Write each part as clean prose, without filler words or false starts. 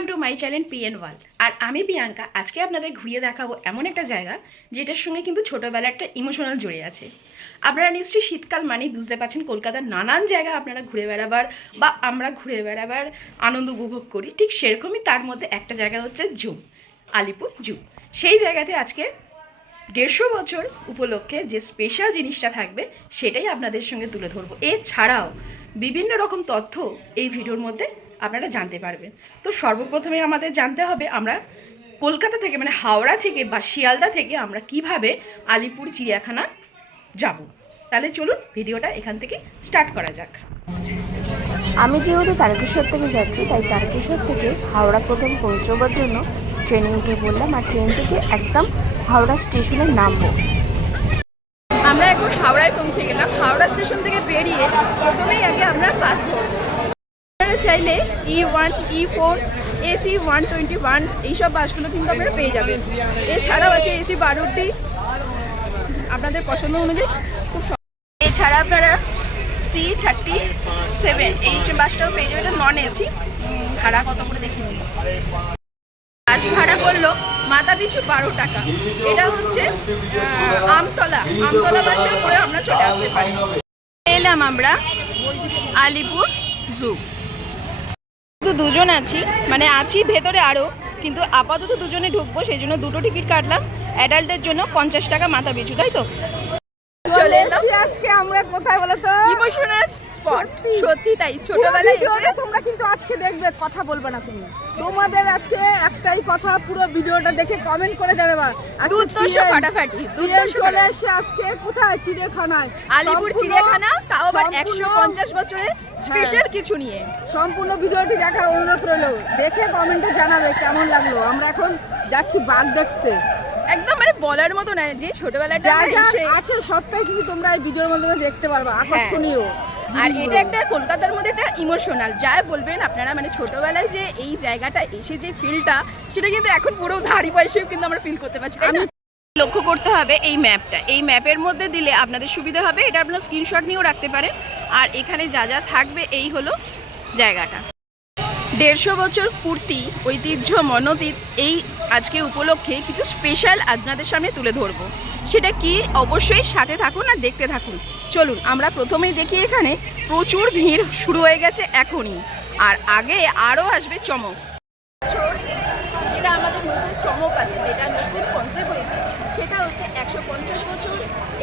Welcome to my channel PN world. আর আমি প্রিয়াঙ্কা আজকে আপনাদের ঘুরিয়ে দেখাবো এমন একটা জায়গা যেটার সঙ্গে কিন্তু ছোটোবেলার একটা ইমোশনাল জড়িয়ে আছে। আপনারা নিশ্চয়ই শীতকাল মানেই বুঝতে পারছেন কলকাতার নানান জায়গা আপনারা ঘুরে বেড়াবার বা আমরা ঘুরে বেড়াবার আনন্দ উপভোগ করি, ঠিক সেরকমই তার মধ্যে একটা জায়গা হচ্ছে জু, আলিপুর জু। সেই জায়গাতে আজকে 150 বছর উপলক্ষে যে স্পেশাল জিনিসটা থাকবে সেটাই আপনাদের সঙ্গে তুলে ধরবো। এছাড়াও বিভিন্ন রকম তথ্য এই ভিডিওর মধ্যে আপনারা জানতে পারবেন। তো সর্বপ্রথমে আমাদের জানতে হবে আমরা কলকাতা থেকে মানে হাওড়া থেকে বা শিয়ালদা থেকে আমরা কিভাবে আলিপুর চিড়িয়াখানা যাব। তাহলে চলুন ভিডিওটা এখান থেকে স্টার্ট করা যাক। আমি যেহেতু তারকেশ্বর থেকে যাচ্ছি, তাই তারকেশ্বর থেকে হাওড়া প্রথম পৌঁছবার জন্য ট্রেনে উঠে পড়লাম আর ট্রেন থেকে একদম হাওড়া স্টেশনে নামবো। আমরা এখন হাওড়ায় পৌঁছে গেলাম। হাওড়া স্টেশন থেকে বেরিয়ে প্রথমেই আগে আমরা বাস ধরবো। আপনারা চাইলে E1, E4, AC 121 এইসব বাসগুলো কিন্তু আপনারা পেয়ে যাবেন। এছাড়াও আছে AC 12টি, আপনাদের পছন্দ অনুযায়ী খুব এছাড়া আপনারা C37 এই যে বাসটাও পেয়ে যাবেন, এটা নন এসি। ভাড়া কত করে দেখে নিন। বাস ভাড়া পড়লো মাথা পিছু 12 টাকা। এটা হচ্ছে আমতলা বাসে করে আমরা চলে আসতে পারি। এলাম আমরা আলিপুর জু। শুধু দুজন আছি, মানে আছি ভেতরে আরও, কিন্তু আপাতত দুজনে ঢুকবো, সেই জন্য দুটো টিকিট কাটলাম। অ্যাডাল্টের জন্য 50 টাকা মাথা পিছু, তাই তো? চলে এলাম আজকে আমরা কোথায় বলো তো, ইমোশনাল স্পট। সত্যি তাই, ছোটবেলায় এসে তোমরা কিন্তু আজকে দেখবে, কথা বলবে না তুমি। তোমাদের আজকে একটাই কথা, পুরো ভিডিওটা দেখে কমেন্ট করে জানাবা। দুর্দর্শ ফাটাফাটি চলে এসে আজকে কোথায়, চিড়িয়াখানায়, আলিপুর চিড়িয়াখানা, তাও আবার 150 বছরের স্পেশাল কিছু নিয়ে। সম্পূর্ণ ভিডিওটি দেখার অনুরোধ রইল। দেখে কমেন্টে জানাবে কেমন লাগলো। আমরা এখন যাচ্ছি বাঘ দেখতে। একদম মানে বলার মতো না, যে ছোটবেলাটা আছে সবটাই কিন্তু তোমরা এই ভিডিওর মাধ্যমে দেখতে পারবা, আকর্ষণীয়। আর এটা একটা কলকাতার মধ্যে একটা ইমোশনাল, যা বলবেন আপনারা, মানে ছোটবেলায় যে এই জায়গাটা এসে যে ফিলটা, সেটা কিন্তু এখন পুরো ধাড়ি বয়সেও কিন্তু আমরা ফিল করতে পারছি। আমি লক্ষ্য করতে হবে এই ম্যাপটা, এই ম্যাপের মধ্যে দিলে আপনাদের সুবিধা হবে। এটা আপনারা স্ক্রিনশট নিয়েও রাখতে পারেন। আর এখানে যা যা থাকবে, এই হলো জায়গাটা। 150 বছর পূর্তি ঐতিহ্য মনোতীত এই আজকে উপলক্ষে কিছু স্পেশাল আপনাদের সামনে তুলে ধরবো। সেটা কি, অবশ্যই সাথে থাকুন আর দেখতে থাকুন। চলুন আমরা প্রথমেই দেখি, এখানে প্রচুর ভিড় শুরু হয়ে গেছে এখনই, আর আগে আরও আসবে চমক। যেটা আমাদের নতুন চমক আছে, যেটা নতুন কনসেপ্ট হয়েছে, সেটা হচ্ছে 150 বছর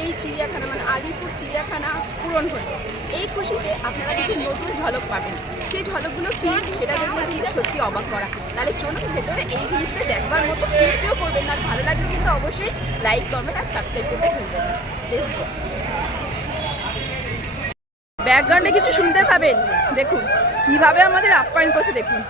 এই চিড়িয়াখানা মানে আলিপুর চিড়িয়াখানা পূরণ হলো। এই খুশিতে আপনারা কিছু নতুন ঝলক পাবেন। সেই ঝলকগুলো কি, সেটা দেখলে কিন্তু সত্যি অবাক করা। তাহলে চলুন ভেতরে এই জিনিসটা দেখবার মতো স্ক্রিপ্টেও করবেন না, আর ভালো লাগলে কিন্তু অবশ্যই লাইক কমেন্ট আর সাবস্ক্রাইব করতে ভুলবেন না। Let's go. ব্যাকগ্রাউন্ডে কিছু শুনতে পাবেন, দেখুন কিভাবে আমাদের আপ্যায়ন করছে, দেখুন।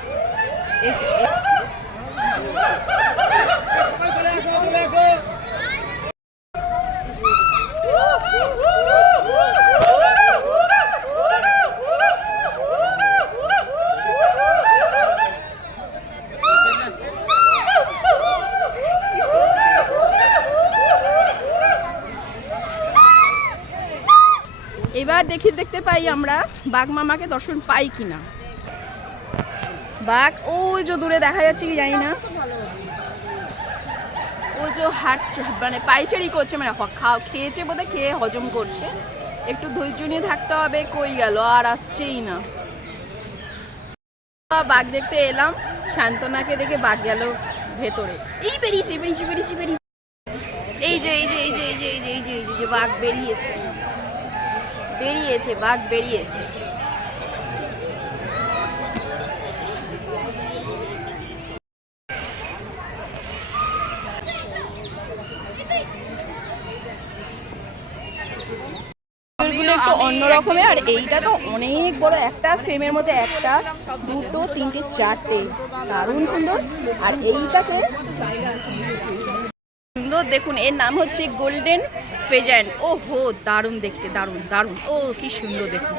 এবার দেখতে পাই আমরা বাঘ মামাকে দর্শন পাই কিনা। বাঘ ওই যে দূরে দেখা যাচ্ছে কি জানি না, ও যে হাট মানে পাইচারি করছে, মানে খেয়েছে বোধহয়, খেয়ে হজম করছে। একটু ধৈর্য নিয়ে থাকতে হবে। কই গেল, আর আসছেই না। বাঘ দেখতে এলাম, শান্তনাকে দেখে বাঘ গেল ভেতরে। এই বেরিয়েছে এই যে বাঘ বেরিয়েছে বাঘ বেরিয়েছে। একটু অন্য রকমের, আর এইটা তো অনেক বড়, একটা ফ্রেমের মধ্যে একটা, দুটো, তিনটে, চারটে, দারুণ সুন্দর। আর এইটাকে সুন্দর দেখুন, এর নাম হচ্ছে গোল্ডেন ফেজেন্ট। ও হো, দারুণ দেখতে, দারুণ দারুণ, ও কি সুন্দর দেখুন।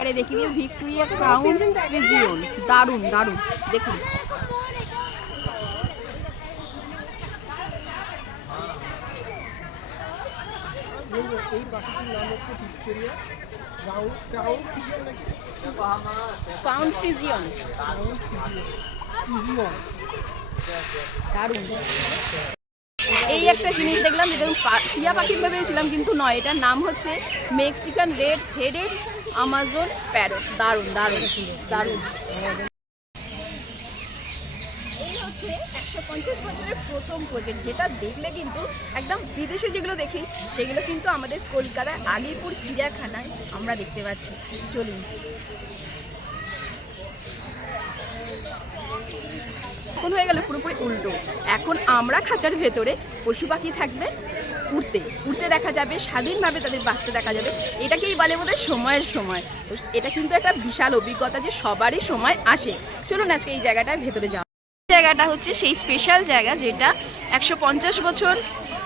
আরে দেখি ভিক্টোরিয়া ক্রাউন প্রিজিয়ন, দারুণ দারুণ দেখুন। এই পাখিটির নাম হচ্ছে ভিক্টোরিয়া কাউন্ট পিজিয়ন, দারুণ। এই একটা জিনিস দেখলাম যেটা টিয়া পাখি ভেবেছিলাম, কিন্তু নয়, এটার নাম হচ্ছে Mexican red headed Amazon parrot. দারুণ দারুণ দারুণ। এই হচ্ছে 150 বছরের প্রথম প্রজেক্ট, যেটা দেখলে কিন্তু একদম বিদেশে যেগুলো দেখি সেগুলো কিন্তু আমাদের কলকাতায় আলিপুর চিড়িয়াখানায় আমরা দেখতে পাচ্ছি। চলুন। এখন হয়ে গেল পুরোপুরি উল্টো। এখন আমরা খাঁচার ভেতরে, পশু পাখি থাকবে উড়তে উড়তে দেখা যাবে, স্বাধীনভাবে তাদের বাঁচতে দেখা যাবে। এটাকেই বলে বোধহয় সময়ের সময়। তো এটা কিন্তু একটা বিশাল অভিজ্ঞতা যে সবারই সময় আসে। চলুন আজকে এই জায়গাটায় ভেতরে যাও। জায়গাটা হচ্ছে সেই স্পেশাল জায়গা যেটা 150 বছর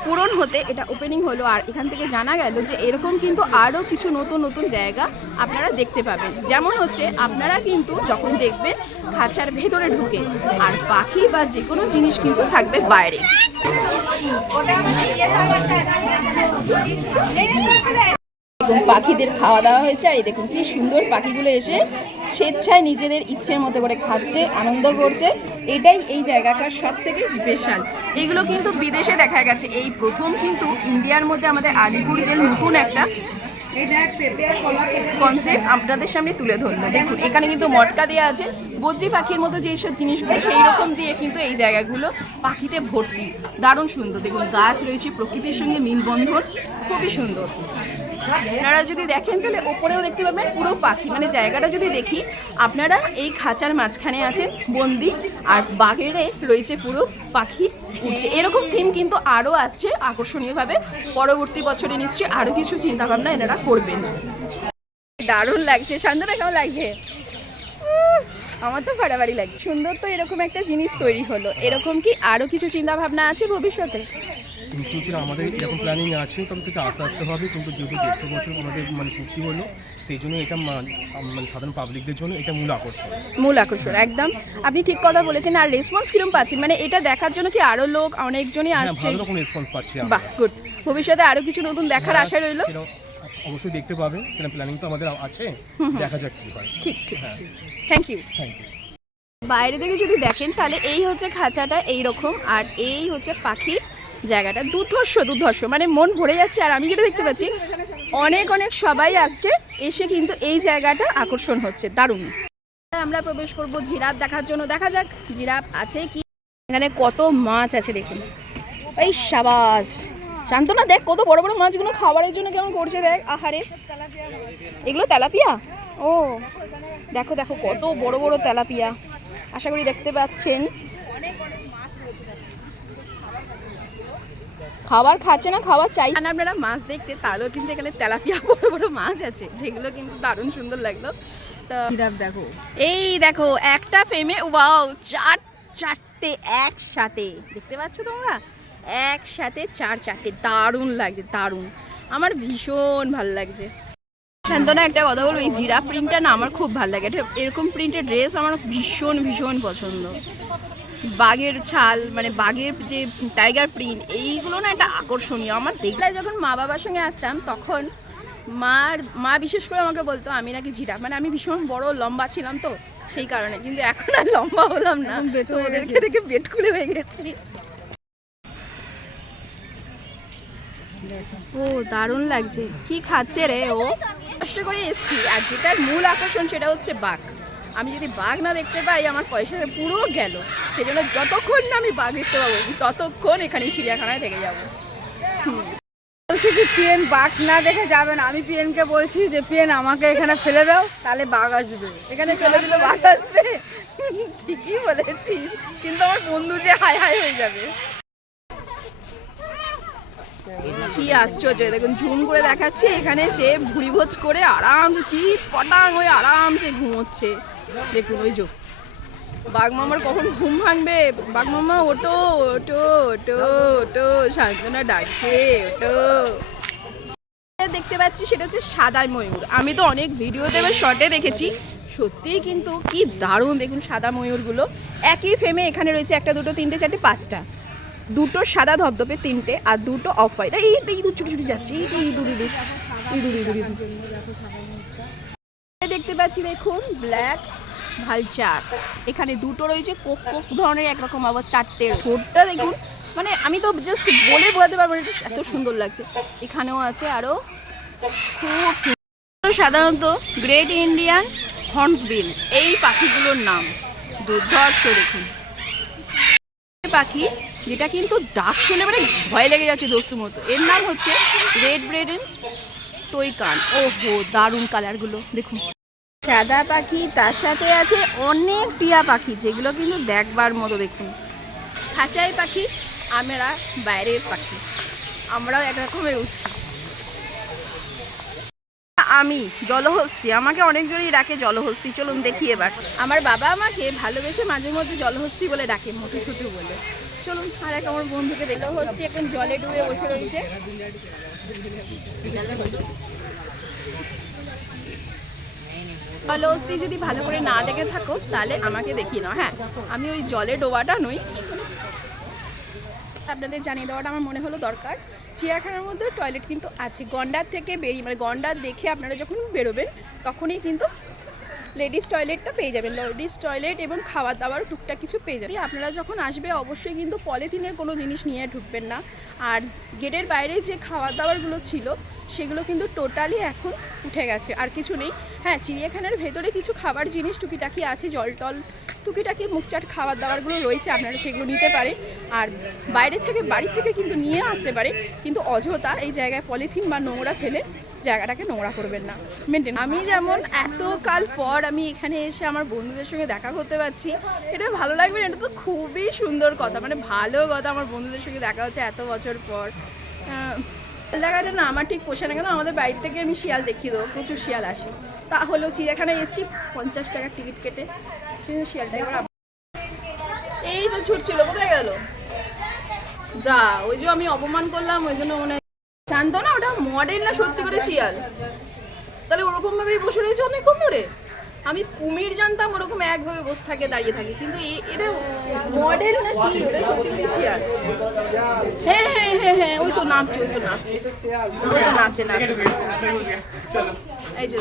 পূরণ হতে এটা ওপেনিং হলো। আর এখান থেকে জানা গেল যে এরকম কিন্তু আরও কিছু নতুন নতুন জায়গা আপনারা দেখতে পাবেন। যেমন হচ্ছে আপনারা কিন্তু যখন দেখবেন খাঁচার ভেতরে ঢুকে, আর পাখি বা যে কোনো জিনিস কিন্তু থাকবে বাইরে। পাখিদের খাওয়া দাওয়া হয়েছে, আর এই দেখুন কি সুন্দর পাখিগুলো এসে স্বেচ্ছায় নিজেদের ইচ্ছের মতো করে খাচ্ছে, আনন্দ করছে। এটাই এই জায়গাটার সব থেকে স্পেশাল। এগুলো কিন্তু বিদেশে দেখা গেছে, এই প্রথম কিন্তু ইন্ডিয়ার মধ্যে আমাদের আলিপুর যে নতুন একটা কনসেপ্ট আপনাদের সামনে তুলে ধরলো। দেখুন এখানে কিন্তু মটকা দেওয়া আছে, বদ্রি পাখির মতো যেসব জিনিসগুলো সেই রকম দিয়ে কিন্তু এই জায়গাগুলো পাখিতে ভর্তি। দারুণ সুন্দর। দেখুন গাছ রয়েছে, প্রকৃতির সঙ্গে মিলবন্ধন, খুবই সুন্দর। আপনারা যদি দেখেন তাহলে ওপরেও দেখতে পাবেন পুরো পাখি। মানে জায়গাটা যদি দেখি, আপনারা এই খাঁচার মাঝখানে আছেন বন্দি, আর বাঘেরে রয়েছে পুরো পাখি উঠছে। এরকম থিম কিন্তু আরও আসছে আকর্ষণীয়ভাবে। পরবর্তী বছরে নিশ্চয়ই আরও কিছু চিন্তাভাবনা এনারা করবেন। দারুণ লাগছে। শান্তনা কেমন লাগছে? আমার তো ফাড়াবাড়ি লাগছে। সুন্দর। তো এরকম একটা জিনিস তৈরি হলো, এরকম কি আরও কিছু চিন্তাভাবনা আছে ভবিষ্যতে? ইন ফিউচার আমাদের এরকম প্ল্যানিং আছে, তবে সেটা আস্তে আস্তে হবে। কিন্তু যেহেতু 150 বছর আমাদের পূর্তি হলো, সেই জন্য এটা সাধারণ পাবলিকদের জন্য এটা মূল আকর্ষণ। একদম আপনি ঠিক কথা বলেছেন। আর রেসপন্স কিরকম পাচ্ছেন? মানে এটা দেখার জন্য কি আরও লোক অনেকজনই আসছে? ভালো রকম রেসপন্স পাচ্ছি। বাহ, গুড। ভবিষ্যতে আরও কিছু নতুন দেখার আশা রইল। অবশ্যই দেখতে পাবে, সেটা প্ল্যানিং তো আমাদের আছে, দেখা যাক কি হয়। ঠিক ঠিক। Thank you. বাইরে থেকে যদি দেখেন তাহলে এই হচ্ছে খাঁচাটা এইরকম, আর এই হচ্ছে পাখির জায়গাটা। দুর্ধর্ষ, মানে মন ভরে যাচ্ছে। আর আমি যেটা দেখতে পাচ্ছি অনেক সবাই আসছে, এসে কিন্তু এই জায়গাটা আকর্ষণ হচ্ছে। দারুণ। আমরা প্রবেশ করব জিরাফ দেখার জন্য। দেখা যাক জিরাফ আছে কি। এখানে কত মাছ আছে দেখুন। এই সাবাস শান্তনা, দেখ কত বড় বড় মাছগুলো খাবারের জন্য কেমন করছে, দেখ। আহারে, এগুলো তেলাপিয়া? ও দেখো দেখো কত বড় বড় তেলাপিয়া। আশা করি দেখতে পাচ্ছেন। খাবার খাচ্ছে না, খাবার চাই। আপনারা মাছ দেখতে, তাহলেও কিন্তু এখানে তেলাপিয়া বড় বড় মাছ আছে, যেগুলো কিন্তু দারুণ সুন্দর লাগলো। তো দেখো, এই দেখো একটা ফ্রেমে ওয়াও চারটে একসাথে দেখতে পাচ্ছ তোমরা, একসাথে চারটে। দারুণ লাগছে, দারুণ। আমার ভীষণ ভালো লাগছে। শান্তনা একটা কথা বলবো, এই জিরাফ প্রিন্টটা না আমার খুব ভালো লাগে। এরকম প্রিন্টের ড্রেস আমার ভীষণ পছন্দ। বাঘের ছাল, মানে বাঘের যে টাইগার প্রিন্ট, এইগুলো না একটা আকর্ষণীয়। আমার দেখলে যখন মা বাবার সঙ্গে আসতাম তখন মা বিশেষ করে আমাকে বলতো আমি নাকি জিরাফ, মানে আমি ভীষণ বড় লম্বা ছিলাম তো সেই কারণে। কিন্তু এখন আর লম্বা হলাম না, তো ওদেরকে দেখে পেট খুলে হয়ে গেছি। ও দারুণ লাগছে। কি খাচ্ছে রে ও? কষ্ট করে এসছি। আর যেটার মূল আকর্ষণ সেটা হচ্ছে বাঘ। আমি যদি বাঘ না দেখতে পাই আমার পয়সাটা পুরো গেল। সেই জন্য যতক্ষণ না আমি বাঘ দেখতে পাবো ততক্ষণ এখানে চিড়িয়াখানায় থেকে যাবো। বলছি কি পিএন বাঘ না দেখে যাবেন? আমি পিএনকে বলছি যে পিএন আমাকে এখানে ফেলে দাও, তাহলে বাঘ আসবে। এখানে ফেলে দিলে বাঘ আসবে? ঠিকই বলেছিস, কিন্তু আমার বন্ধু যে হাই হয়ে যাবে। কি আশ্চর্য, দেখুন ঝুম করে দেখাচ্ছে। এখানে সে ভুড়ি ভোজ করে আরামসে চিৎ পটাং হয়ে আরামসে ঘুমোচ্ছে। দেখুন ওই যে বাঘ মামার কখন ঘুম ভাঙবে। বাঘ মামা ওটো ওটো ওটো ওটো, শান্তনা ডাকছে ওটো। দেখতে পাচ্ছি সেটা হচ্ছে সাদা ময়ূর। আমি তো অনেক ভিডিওতে বা শর্টে দেখেছি, সত্যিই কিন্তু কি দারুণ। দেখুন সাদা ময়ূরগুলো একই ফ্রেমে এখানে রয়েছে। একটা, দুটো, তিনটে, চারটে, পাঁচটা। দুটো সাদা ধবধবে, তিনটে, আর দুটো অফ হোয়াইট। এই ইঁদুর ছুটি যাচ্ছে, এই ইঁদুর। দেখতে পাচ্ছি দেখুন ব্ল্যাক ভালচার, এখানে দুটো রয়েছে, কোক কোক ধরনের একরকম, আবার চারটে। ঠোঁটটা দেখুন, মানে আমি তো জাস্ট বলে বোঝাতে পারবো না, এত সুন্দর লাগছে। এখানেও আছে আরও খুব সাধারণত গ্রেট ইন্ডিয়ান হর্নসবিল এই পাখিগুলোর নাম। দুর্ধর্ষ দেখুন পাখি, যেটা কিন্তু ডাক শুনে মানে ভয় লেগে যাচ্ছে দোস্ত মতো। এর নাম হচ্ছে রেড ব্রেডেন্স টইকান। ওহো, দারুণ কালারগুলো দেখুন। সাদা পাখি, তার সাথে আছে অনেক টিয়া পাখি, যেগুলো কিন্তু দেখবার মতো। দেখুন খাঁচাই পাখি, আমরা বাইরের পাখি, আমরাও একরকমের উঠছি। আমি জলহস্তি, আমাকে অনেকজনই ডাকে জলহস্তি। চলুন দেখি এবার। আমার বাবা আমাকে ভালোবেসে মাঝে মধ্যে জলহস্তি বলে ডাকে, মোটু শুটু বলে। চলুন আর এক আমার বন্ধুকে দেখি। জলহস্তি এখন জলে ডুবে বসে রয়েছে। জলহস্তি যদি ভালো করে না দেখে থাকো তাহলে আমাকে দেখিয়ে নাও। হ্যাঁ, আমি ওই জলে ডোবাটা নই, আপনাদের জানিয়ে দেওয়াটা আমার মনে হলো দরকার। চিড়িয়াখানার মধ্যে টয়লেট কিন্তু আছে। গন্ডার থেকে বেরিয়ে, মানে গন্ডার দেখে আপনারা যখন বেরোবেন তখনই কিন্তু লেডিস টয়লেটটা পেয়ে যাবেন। লেডিস টয়লেট এবং খাবার দাবার টুকটাক কিছু পেয়ে যাবেন। আপনারা যখন আসবে অবশ্যই কিন্তু পলিথিনের কোনো জিনিস নিয়ে ঢুকবেন না। আর গেটের বাইরে যে খাবার দাবারগুলো ছিল সেগুলো কিন্তু টোটালি এখন উঠে গেছে, আর কিছু নেই। হ্যাঁ, চিড়িয়াখানার ভেতরে কিছু খাবার জিনিস টুকিটাকি আছে, জল টল টুকিটাকি মুখচাট খাবার দাবারগুলো রয়েছে, আপনারা সেগুলো নিতে পারেন। আর বাইরে থেকে, বাড়ির থেকে কিন্তু নিয়ে আসতে পারে, কিন্তু অযথা এই জায়গায় পলিথিন বা নোংরা ফেলে জায়গাটাকে নোংরা করবেন না। মেনটেন। আমি যেমন এতকাল পর আমি এখানে এসে আমার বন্ধুদের সঙ্গে দেখা করতে পারছি, এটা ভালো লাগবে না? এটা তো খুবই সুন্দর কথা, মানে ভালো কথা। আমার বন্ধুদের সঙ্গে দেখা হচ্ছে এত বছর পর। জায়গাটা না আমার ঠিক পোষায় না, কেন আমাদের বাড়ি থেকে আমি শিয়াল দেখিয়ে দেবো, প্রচুর শিয়াল আসে। তাহলেও চিড়িয়াখানায় এসেছি 50 টাকার টিকিট কেটে, কিন্তু শিয়ালটা এবার এই তো ছুটছিল, কোথায় গেল? যা, ওই যে আমি অপমান করলাম ওই জন্য মনে শান্ত না, ওটা মডেল না সত্যি করে শিয়াল? তাহলে ওরকম ভাবেই বসে রয়েছে অনেকক্ষণ ধরে। আমি কুমির জানতাম ওরকম একভাবে বসে থাকে, দাঁড়িয়ে থাকে, কিন্তু এটা মডেল না কি? ওটা সত্যি করে শিয়াল। হ্যাঁ হ্যাঁ হ্যাঁ হ্যাঁ, ওই তো নাচছে, ওই তো নাচছে, ওই তো নাচছে নাচছে। এই যে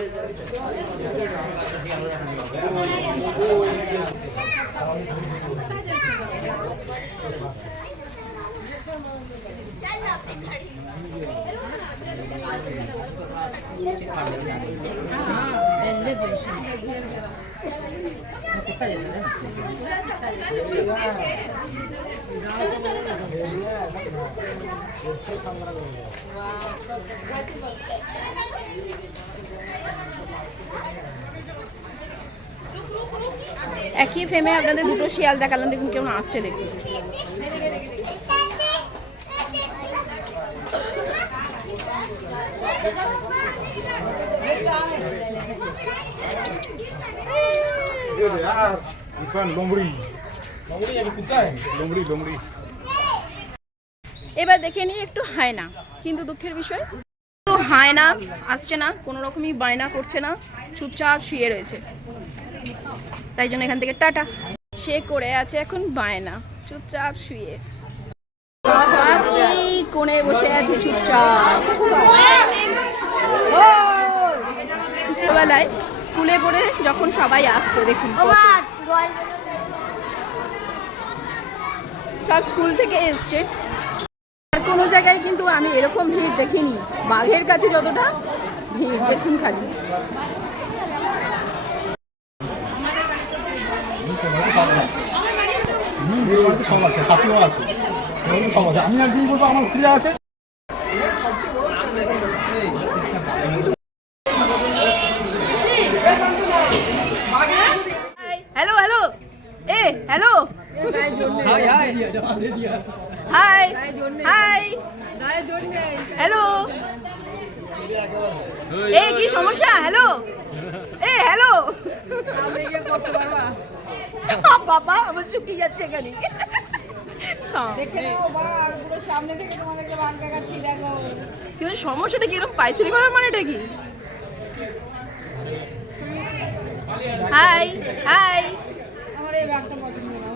একই ফ্রেমে আপনাদের দুটো শিয়াল দেখালাম, দেখুন কেমন আসছে দেখুন। এবার দেখে নিই একটু হায়না, কিন্তু দুঃখের বিষয় তো হায়না আসছে না, কোনো রকমই বায়না করছে না, চুপচাপ শুয়ে রয়েছে। তাই জন্য এখান থেকে টাটা। সে করে আছে এখন বায়না, চুপচাপ শুয়ে কোণে বসে আছে চুপচাপ। ছোটবেলায় স্কুলে পড়ে যখন সবাই আসতো, দেখুন সব স্কুল থেকে এসছে। আর কোনো জায়গায় কিন্তু আমি এরকম ভিড় দেখিনি, বাঘের কাছে যতটা ভিড় দেখুন খালি। সব আছে, কাকিও আছে, সব আছে। আমি আর দিয়ে বলবো আমার ক্রিয়া আছে। Hello hello, uh hello, hi hi hi hi, hello, এ কি সমস্যা? হ্যালো, এ হ্যালো, বাবা আমার চুকি যাচ্ছে এখানে। কিন্তু সমস্যাটা কি, এরকম পাইচারি করার মানেটা কি? হাই হাই, আমার এই বাঘটা পছন্দ না।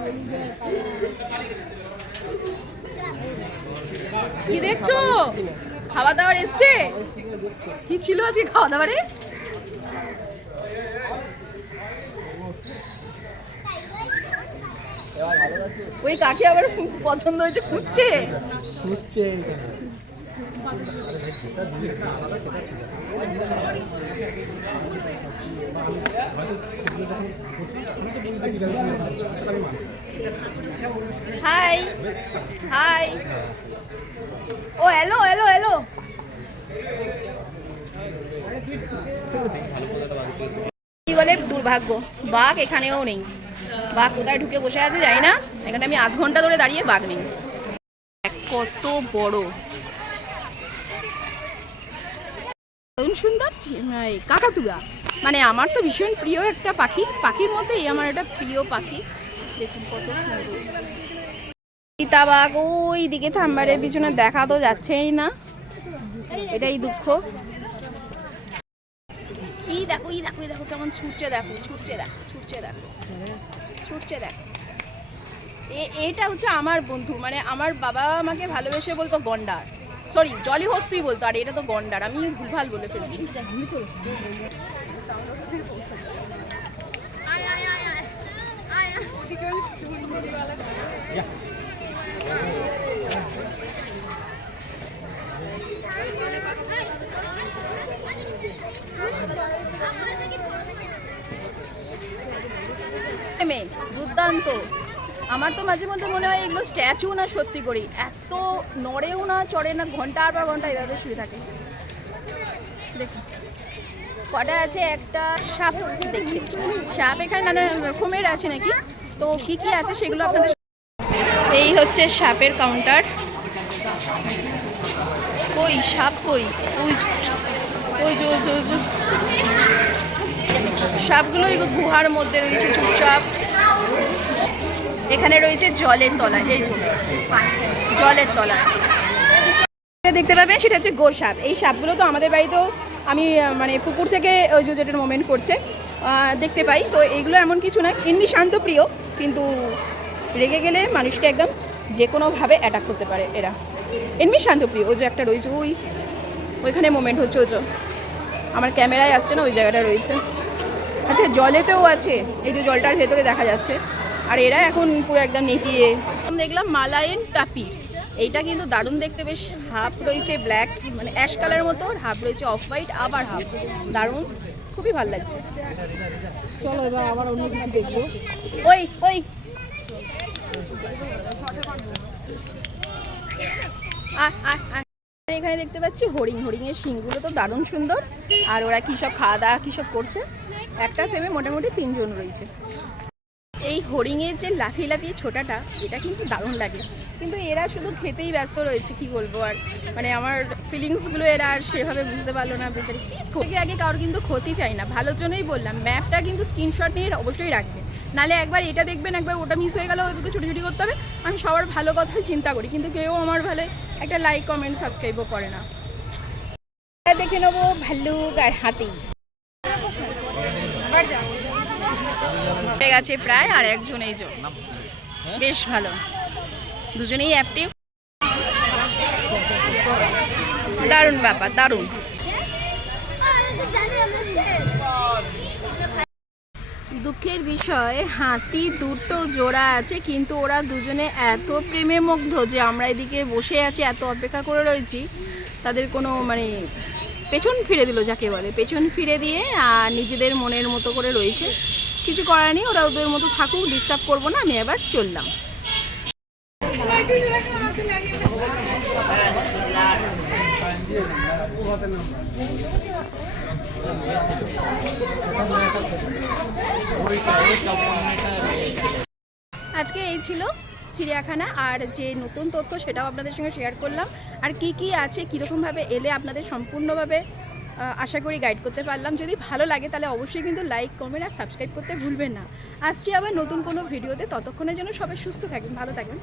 কি দেখছো? খাওয়া দাওয়ার এসছে? কি ছিল আজকে খাওয়া দাওয়ারে? ওই কাকে আবার খুব পছন্দ হয়েছে, খুঁজছে। হাই হাই, ও এলো এলো এলো। কি বলে দুর্ভাগ্য, বাঘ এখানেও নেই। বাঘ কোথায় ঢুকে বসে আছে জানি না। এখানে আমি আধ ঘন্টা ধরে দাঁড়িয়ে, বাঘ নেই। কত বড়, সুন্দর কাকাতুয়া। মানে আমার তো ভীষণ প্রিয় একটা পাখি, পাখির মধ্যেই আমার একটা প্রিয় পাখি। দেখুন কত সুন্দর। চিতাবাঘ ওই দিকে থাম্বারের পিছনে দেখা তো যাচ্ছেই না, এটাই দুঃখ। এই দেখো এই দেখো এই দেখো কেমন ছুটছে, দেখো ছুটছে, দেখো ছুটছে, দেখো ছুটছে, দেখো। এটা হচ্ছে আমার বন্ধু, মানে আমার বাবা আমাকে ভালোবেসে বলতো গন্ডার, সরি জলি হস্তুই বলতো, আর এটা তো গন্ডার, আমি ভুলভাল বলে ফেলছি। দুর্দান্ত। আমার তো মাঝে মধ্যে মনে হয় এগুলো স্ট্যাচু না সত্যি করি, এত নড়েও না চড়ে না, ঘন্টার পর ঘন্টা এভাবে শুয়ে থাকে। দেখি কটা আছে, একটা সাপ দেখছি, সাপ এখানে নানা রকমের আছে নাকি, তো কি কি আছে সেগুলো আপনাদের। এই হচ্ছে সাপের কাউন্টার। কই সাপ কই, ওই ওই যে সাপগুলো এই গুহার মধ্যে রয়েছে চুপচাপ। এখানে রয়েছে জলের তলায়, এই জলের তলায় দেখতে পাবেন, সেটা হচ্ছে গো সাপ। এই সাপগুলো তো আমাদের বাড়িতেও আমি মানে পুকুর থেকে ওই যে যেটা মোমেন্ট করছে দেখতে পাই। তো এইগুলো এমন কিছু না, এমনি শান্তপ্রিয়, কিন্তু রেগে গেলে মানুষকে একদম যে কোনোভাবে অ্যাটাক করতে পারে এরা। এমনি শান্তপ্রিয়। ওই যে একটা রয়েছে ওইখানে মোমেন্ট হচ্ছে, ওই যে আমার ক্যামেরায় আসছে না, ওই জায়গাটা রয়েছে। আচ্ছা জলেতেও আছে, এই যে জলটার ভেতরে দেখা যাচ্ছে। আর এরা এখন পুরো একদম নেতিয়ে। দেখলাম মালায়েন টাপি, এইটা কিন্তু দারুণ দেখতে, বেশ হাফ রয়েছে ব্ল্যাক মানে অ্যাশ কালার মতো, হাফ রয়েছে অফ হোয়াইট, আবার হাফ, দারুণ, খুবই ভালো লাগছে। চলো এবার আবার অন্য কিছু দেখবো। ওই ওই এখানে দেখতে পাচ্ছি হরিণ, হরিণের শিংগুলো তো দারুণ সুন্দর। আর ওরা কী সব খাওয়া দাওয়া কী সব করছে, একটা ফ্রেমে মোটামুটি 3 জন রয়েছে। এই হরিণের যে লাফিয়ে লাফিয়ে ছোটাটা, এটা কিন্তু দারুণ লাগে, কিন্তু এরা শুধু খেতেই ব্যস্ত রয়েছে, কি বলবো আর। মানে আমার ফিলিংসগুলো এরা আর সেভাবে বুঝতে পারলো না বেচারি। আগে কারোর কিন্তু ক্ষতি চাই না, ভালোর জন্যই বললাম। ম্যাপটা কিন্তু স্ক্রিনশট নিয়ে অবশ্যই রাখবেন, নাহলে একবার এটা দেখবেন, একবার ওটা মিস হয়ে গেল, ওদেরকে ছুটি করতে হবে। আমি সবার ভালো কথাই চিন্তা করি, কিন্তু কেউ আমার ভালো একটা লাইক কমেন্ট সাবস্ক্রাইবও করে না। দেখে নেবো ভাল্লুক আর হাতি হয়ে গেছে প্রায়, আর একজন এই যে বেশ ভালো, দুজনেই অ্যাক্টিভ, দারুণ ব্যাপার, দারুণ। দুঃখের বিষয় হাতি দুটো জোড়া আছে, কিন্তু ওরা দুজনে এত প্রেমে মুগ্ধ যে আমরা এদিকে বসে আছি, এত অপেক্ষা করে রয়েছি, তাদের কোনো মানে পেছন ফিরে দিল যাকে বলে, পেছন ফিরে দিয়ে আর নিজেদের মনের মতো করে রয়েছে। কিছু করার নেই, ওরা ওদের মতো থাকুক, ডিস্টার্ব করবো না, আমি এবার চললাম। আজকে এই ছিল চিড়িয়াখানা, আর যে নতুন তথ্য সেটাও আপনাদের সঙ্গে শেয়ার করলাম। আর কি কি আছে, কীরকমভাবে এলে আপনাদের সম্পূর্ণভাবে আশা করি গাইড করতে পারলাম। যদি ভালো লাগে তাহলে অবশ্যই কিন্তু লাইক কমেন্ট আর সাবস্ক্রাইব করতে ভুলবেন না। আসছি আবার নতুন কোনো ভিডিওতে, ততক্ষণের জন্য সবাই সুস্থ থাকবেন, ভালো থাকবেন।